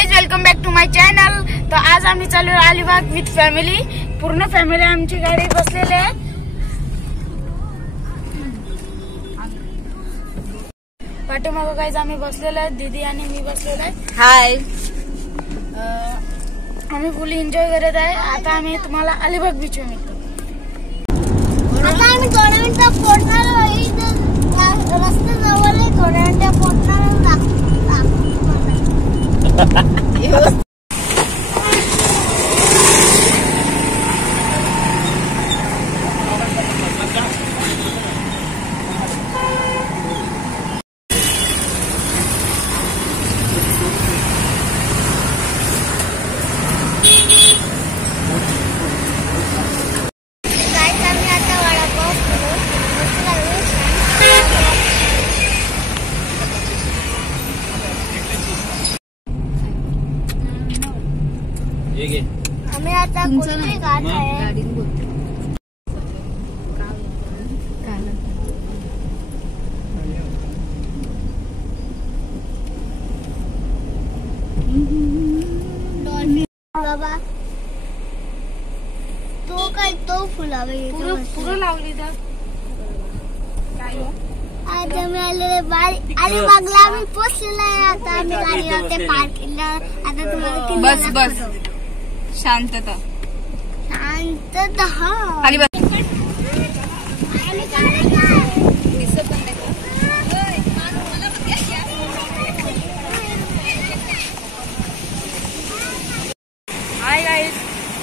Guys, welcome back to my channel. तर आज आम्ही चालू अलिबाग विथ फॅमिली। पूर्ण फॅमिली आमची गाडी बसलेली आहे। पाठीमागं गाइज आम्ही बसलेलो आहे, दीदी आणि मी बसलेलो आहे। हाय, आम्ही फुल एन्जॉय करत आहे। आता आम्ही तुम्हाला अलिबाग बीच वर मिळतो। आता आम्ही थोड्या मिनिटात पोहोचणार आहे। रस्ता जवळ आहे, थोड्या मिनिटात पोहोचणार आहे। आम्ही आता कोणती घाट आहे? बाबा तो काय तो फुलावे पुरं लावली तर आज आम्ही आलेले अलिबागला आम्ही पोहोचलेलो आहे। आता आम्ही गाडी लावते पार्किंगला। आता तुम्हाला बस बस शांतता शांतता। हा अलिबाग हाय गाइस,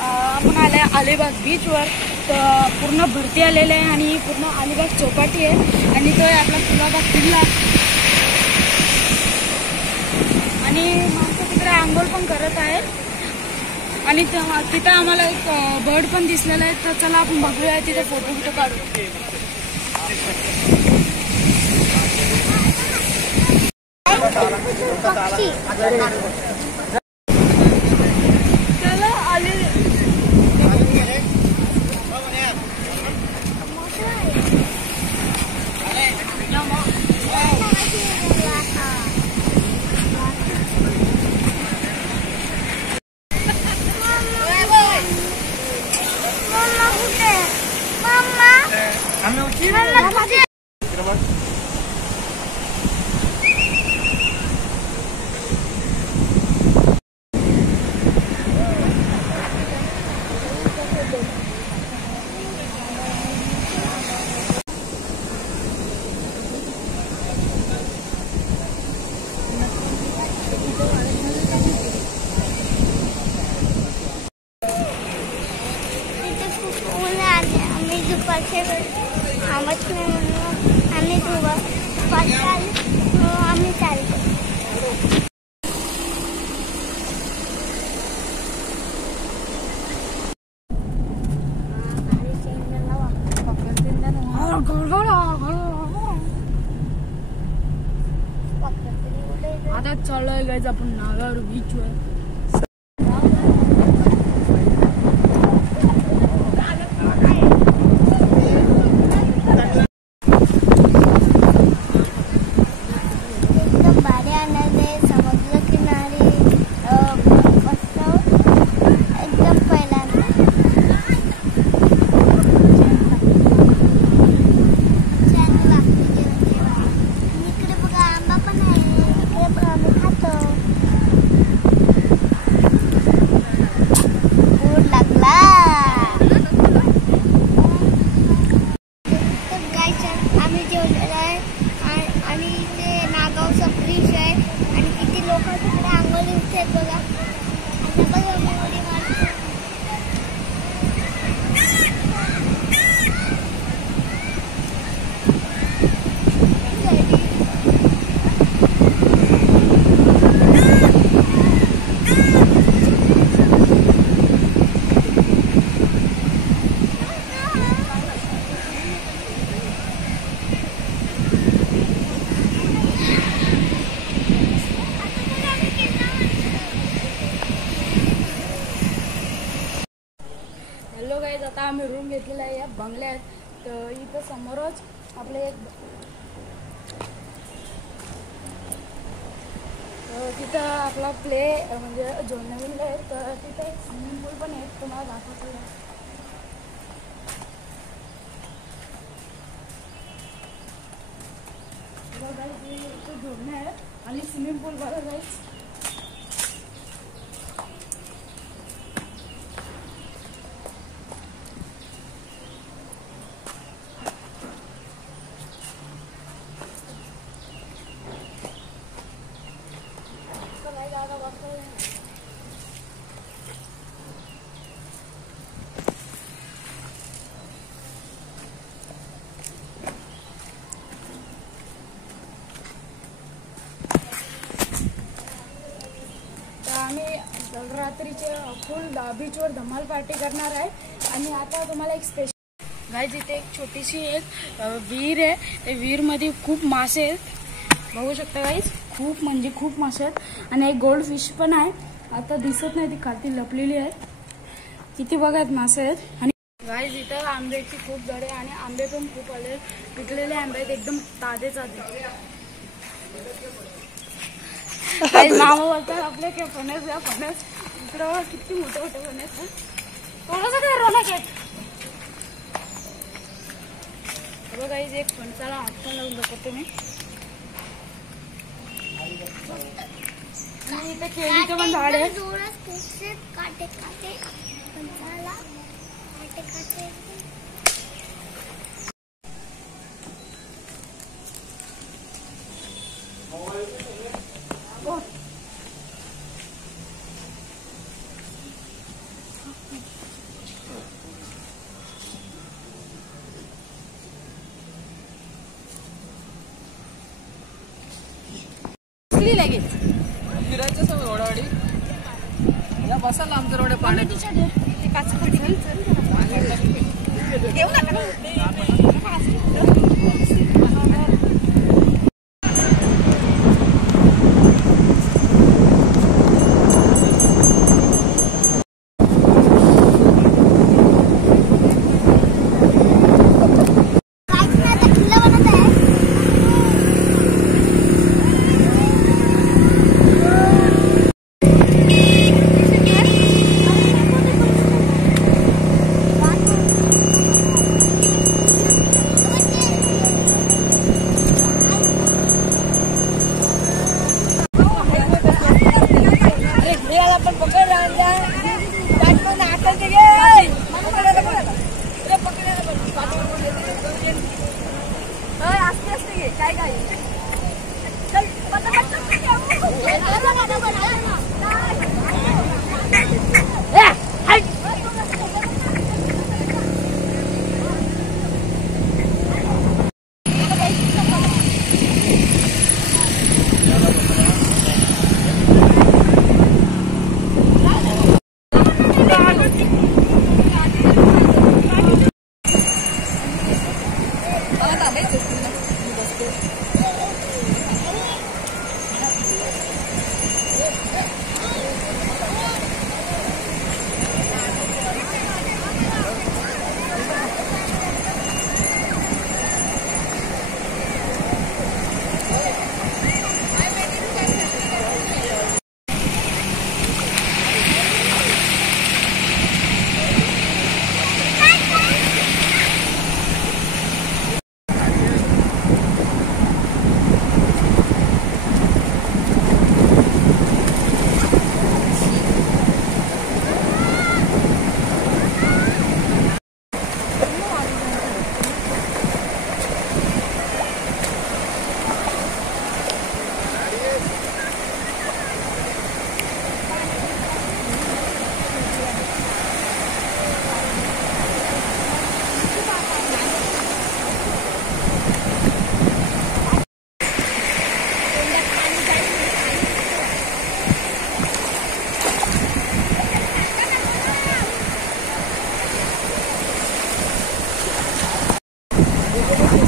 आपण आले अलिबाग बीच वर। तर पूर्ण भरती आलेले आहे आणि पूर्ण अलिबाग चौपाटी आहे आणि तो आहे आपला फुलाबाग किल्ला। आणि माणसं तिकडे आंघोळ पण करत आहेत आणि तिथं आम्हाला एक बर्ड पण दिसलेला आहे। तर चला आपण बघूया, तिथे फोटो काढू। पक्षी चला आले। आम्ही चालतो। आता चाललोय गाइस आपण नागावर बीच वर। आता आम्ही रूम घेतलेला आहे या बंगल्यात। तर इथं समोरच आपले एक तिथं आपला प्ले म्हणजे नवीन आहे, तर तिथं एक स्विमिंग पूल पण आहे, तुम्हाला दाखवतो. झोडणे आहे आणि स्विमिंग पूल बघा जायच. आम्ही रात्रीचे फुल बीचवर धमाल पार्टी करणार आहे. आणि आता तुम्हाला एक स्पेशल गाईज, इथे एक छोटीशी एक विहीर आहे. त्या विहीरमध्ये खूप मासे आहेत, बघू शकता गाईज. खूप म्हणजे खूप मासे आहेत आणि एक गोल्ड फिश पण आहे. आता दिसत नाही, ती खाली लपलेली आहे. किती बघा मासे आहेत. आणि गाईज इथं आंब्याची खूप झाडे आणि आंबे पण खूप आले, पिकलेले आंबे आहेत, एकदम ताजे ताजे. मामा बोलतात आपले काय फणस या फणस, इकडं किती मोठे मोठे फणस आहे. थोडंसं काय रोनक आहेत बघा. एक फणसाला हात पण लावून दाखवतो मी. आणि इथे केळीचं पण झाड आहे. काटे काटे फणसाला काटे काटे. लगेच फिरायचं सगळं रोडावाडी या बसायला आमचं रोडे पाणी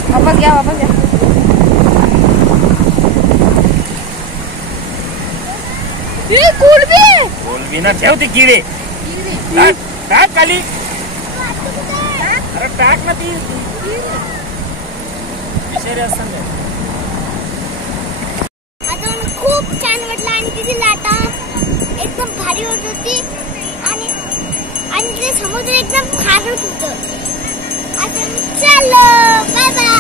वापस घ्या वापस घ्या. कोलबी ना ठेव ती किडे टाक खाली. अरे टाक ना ती विषारी असतात. आता खूप छान वाटलं. बघितलं आणि तिची लाटा एकदम भारी होत होती आणि ते समुद्र एकदम खारट होतं. आता चलो बाय बाय.